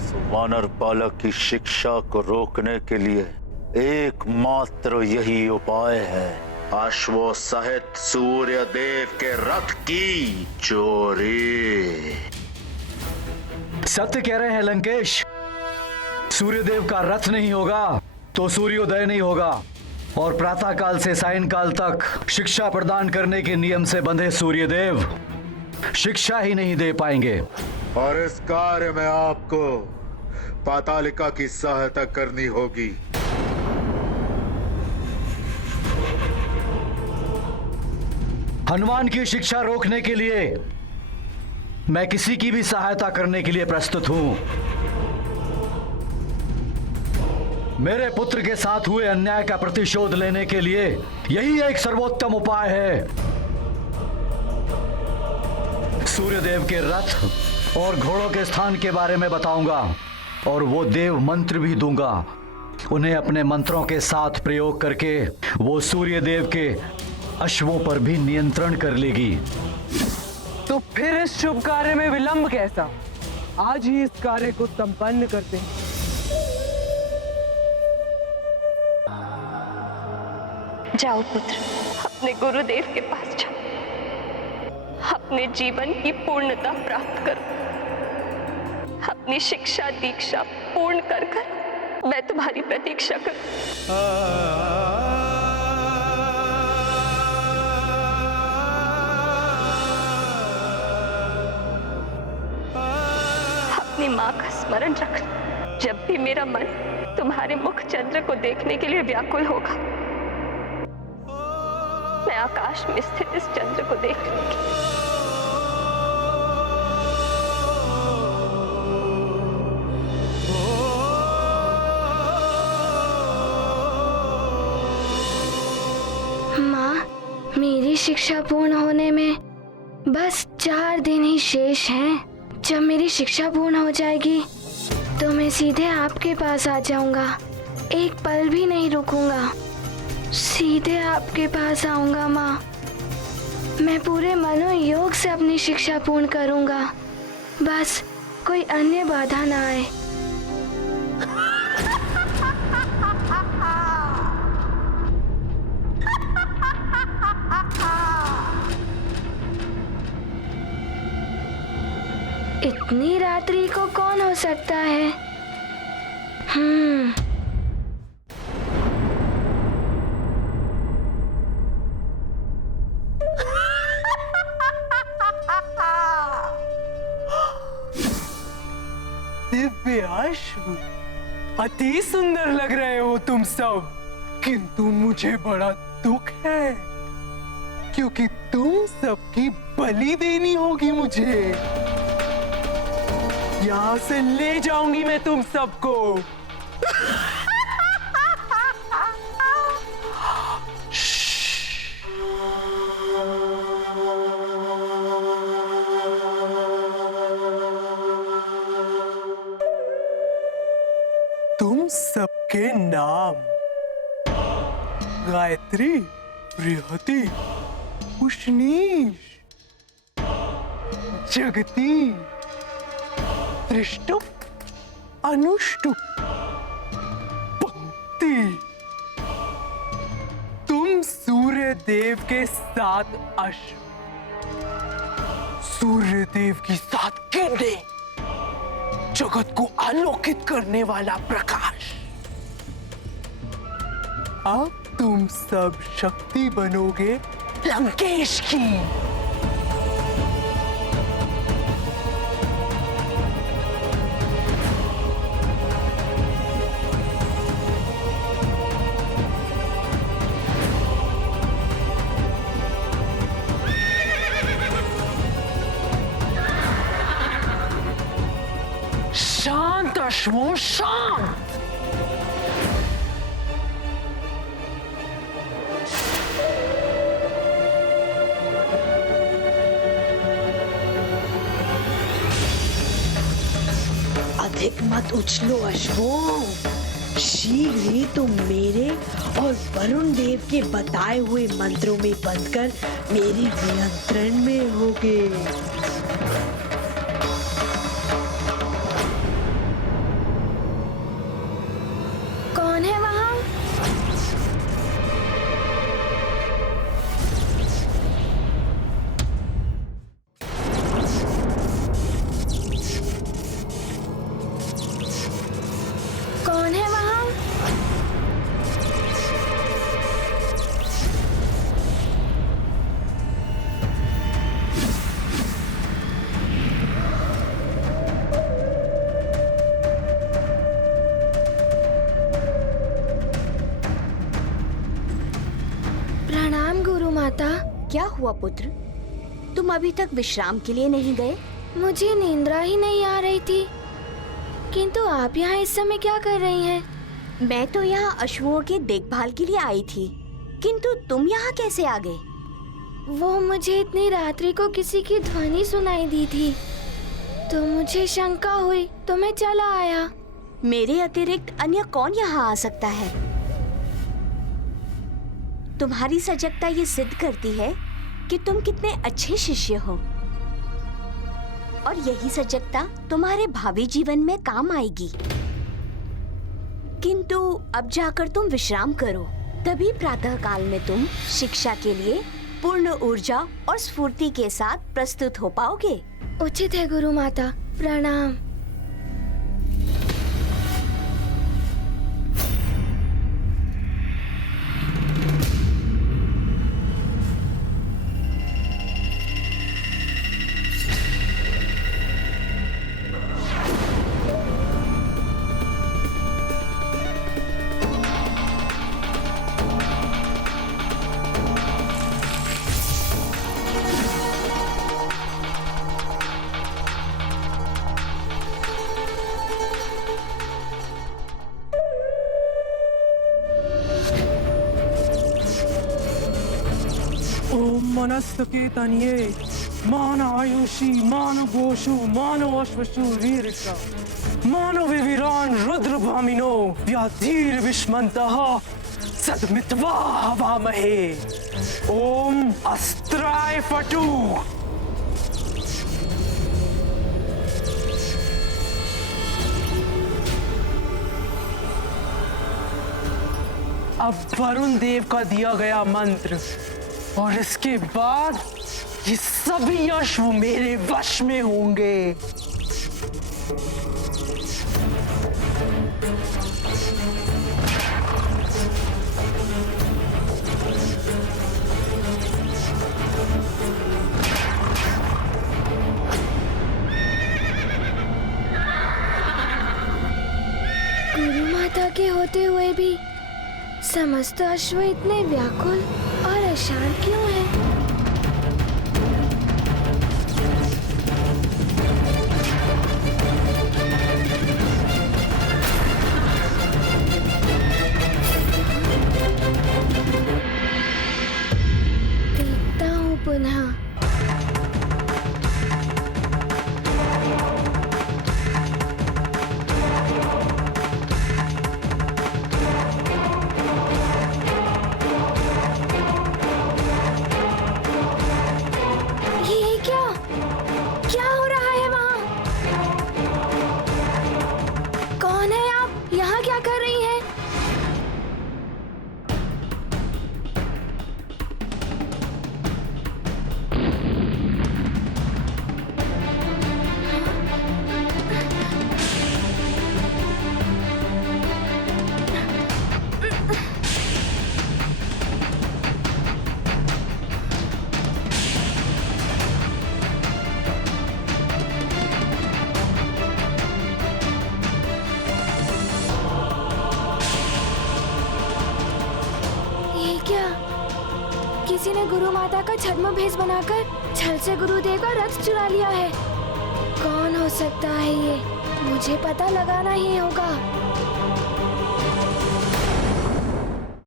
उस वानर बालक की शिक्षा को रोकने के लिए एकमात्र यही उपाय है, अश्वों सहित सूर्य देव के रथ की चोरी। सत्य कह रहे हैं लंकेश। सूर्यदेव का रथ नहीं होगा तो सूर्योदय नहीं होगा, और प्रातःकाल से सायंकाल तक शिक्षा प्रदान करने के नियम से बंधे सूर्यदेव शिक्षा ही नहीं दे पाएंगे। और इस कार्य में आपको पातालिका की सहायता करनी होगी। हनुमान की शिक्षा रोकने के लिए मैं किसी की भी सहायता करने के लिए प्रस्तुत हूं। मेरे पुत्र के साथ हुए अन्याय का प्रतिशोध लेने के लिए यही एक सर्वोत्तम उपाय है। सूर्यदेव के रथ और घोड़ों के स्थान के बारे में बताऊंगा, और वो देव मंत्र भी दूंगा। उन्हें अपने मंत्रों के साथ प्रयोग करके वो सूर्यदेव के अश्वों पर भी नियंत्रण कर लेगी। तो फिर इस शुभ कार्य में विलंब कैसा? आज ही इस कार्य को संपन्न करते हैं। जाओ पुत्र, अपने गुरुदेव के पास जाओ, अपने जीवन की पूर्णता प्राप्त करो, अपनी शिक्षा दीक्षा पूर्ण कर कर मैं तुम्हारी प्रतीक्षा करूं। अपनी माँ का स्मरण रखना। जब भी मेरा मन तुम्हारे मुख चंद्र को देखने के लिए व्याकुल होगा, मैं आकाश में स्थित इस चंद्र को देख लूंगी। माँ, मेरी शिक्षा पूर्ण होने में बस 4 दिन ही शेष हैं। जब मेरी शिक्षा पूर्ण हो जाएगी तो मैं सीधे आपके पास आ जाऊंगा। एक पल भी नहीं रुकूंगा, सीधे आपके पास आऊंगा माँ। मैं पूरे मनोयोग से अपनी शिक्षा पूर्ण करूंगा, बस कोई अन्य बाधा ना आए। इतनी रात्रि को कौन हो सकता है? दिव्याश्व, अति सुंदर लग रहे हो तुम सब, किंतु मुझे बड़ा दुख है क्योंकि तुम सबकी बलि देनी होगी मुझे। यहाँ से ले जाऊंगी मैं तुम सबको। तुम सबके नाम गायत्री, बृहति, उष्णीश, जगती, त्रिष्टुप, अनुष्टुप, पंक्ति। तुम सूर्य देव के 7 अश्व, सूर्य देव की 7 किरणें, जगत को आलोकित करने वाला प्रकाश। अब तुम सब शक्ति बनोगे लंकेश की। शांत अश्वों, शांत। अधिक मत उछलो अश्वों, शीघ्र ही तुम मेरे और वरुण देव के बताए हुए मंत्रों में बंधकर मेरे नियंत्रण में होगे। माता। क्या हुआ पुत्र? तुम अभी तक विश्राम के लिए नहीं गए? मुझे नींदरा ही नहीं आ रही थी। किंतु आप यहाँ इस समय क्या कर रही हैं? मैं तो यहाँ अश्वों की देखभाल के लिए आई थी, किंतु तुम यहाँ कैसे आ गए? वो मुझे इतनी रात्रि को किसी की ध्वनि सुनाई दी थी, तो मुझे शंका हुई, तो मैं चला आया। मेरे अतिरिक्त अन्य कौन यहाँ आ सकता है? तुम्हारी सजगता ये सिद्ध करती है कि तुम कितने अच्छे शिष्य हो, और यही सजगता तुम्हारे भावी जीवन में काम आएगी। किंतु अब जाकर तुम विश्राम करो, तभी प्रातः काल में तुम शिक्षा के लिए पूर्ण ऊर्जा और स्फूर्ति के साथ प्रस्तुत हो पाओगे। उचित है गुरु माता, प्रणाम। ओम मनस्तके तन्ये मान आयुषी मान गोषु मान अश्वशु वीरशा मानो विवीरान रुद्र भामिनो व्याधीर विष्मन्तः सद्मित्वा हवामहे। ओम अस्त्राय फटू। अब वरुण देव का दिया गया मंत्र, और इसके बाद ये सभी अश्व मेरे वश में होंगे। गुरु माता के होते हुए भी समस्त अश्व इतने व्याकुल और अशांत क्यों हैं? देखता हूँ पुनः। किसी ने गुरु माता का छद्म भेष बनाकर छल से गुरुदेव का रथ चुरा लिया है। कौन हो सकता है ये? मुझे पता लगाना ही होगा।